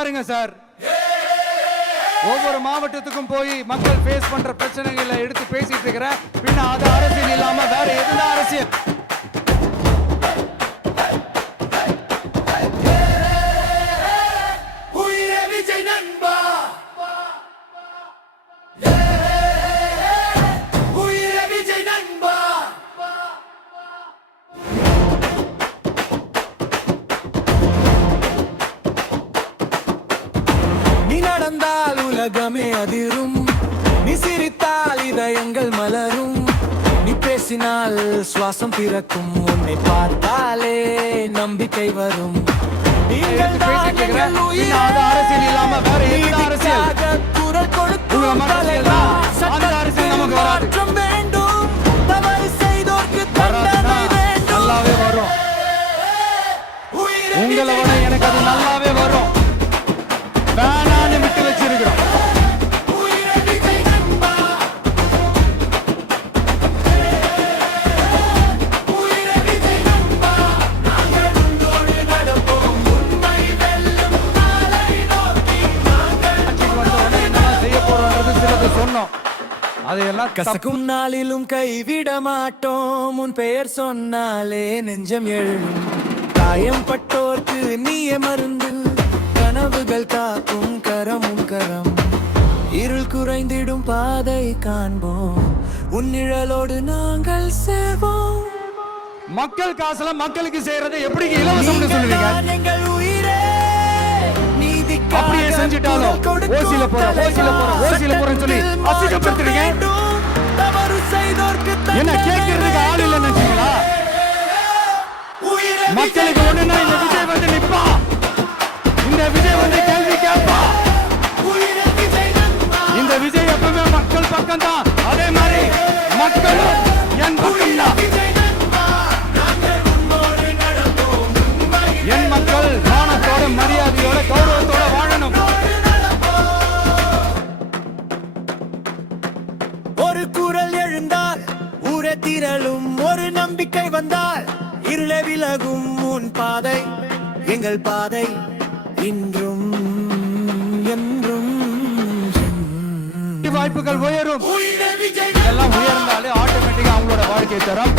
பாருங்க சார், ஒவ்வொரு மாவட்டத்துக்கும் போய் மக்கள் ஃபேஸ் பண்ற பிரச்சனைகளை எடுத்து பேசிட்டு இருக்கிற பின்ன அது அரசியல் இல்லாம வேற எதுதான் அரசியல்? உலகமே அதிரும், நீ சிரித்தால் இதயங்கள் மலரும், நீ பேசினால் சுவாசம் பிறக்கும், உன்னை பார்த்தாலே நம்பிக்கை வரும். அரசியல் இல்லாம வேற எதுதான் அரசியல்? குரல் கொடுக்கும் மாற்றம் வேண்டும், தவறு செய்தோர்க்கு தண்டனை வேண்டும். நல்லாவே வரும், உங்களை விட எனக்கு அது நல்லாவே வரும். வேணான்னு விட்டு வச்சிருக்கிறோம். அதையெல்லாம் கசக்கும் நாளிலும் கைவிட மாட்டோம், உன் பெயர் சொன்னாலே நெஞ்சம் எழும். காயம் பட்டோர்க்கு நீயே மருந்து, கனவுகள் காக்கும் கரமும் கரம். இருள் குறைந்திடும் பாதை காண்போம், உன் நிழலோடு நாங்கள் சேர்வோம். மக்கள் காசுல மக்களுக்கு செய்யறதை எப்படி இலவசம் சொல்லுவீங்க? எங்கள் உயிரே அப்படியே செஞ்சிட்டாலும் ஓசில போறேன்னு சொல்லி அசிங்கப்படுத்துறீங்க. என்ன கேட்கறதுக்கு ஆள் இல்லைன்னு நினைச்சீங்களா? மக்களுக்கு ஒண்ணுன்னா இந்த விஜய் வந்து நிப்பா, இந்த விஜய் வந்து கேள்வி கேட்பா. இந்த விஜய் எப்பவுமே மக்கள் பக்கம் தான், அதே மாதிரி மக்களும் என் பக்கம் தான். என் மக்கள் மானத்தோட மரியாதையோட கௌரவத்தோட வாழணும். ஒரு குரல் எழுந்தால் ஊரே திரளும், ஒரு நம்பிக்கை வந்தால் இருளே விலகும். உன் பாதை எங்கள் பாதை, இன்றும் என்றும் வாய்ப்புகள் உயரும். எல்லாம் உயர்ந்தாலே ஆட்டோமேட்டிக்கா அவங்களோட வாழ்க்கை தரம்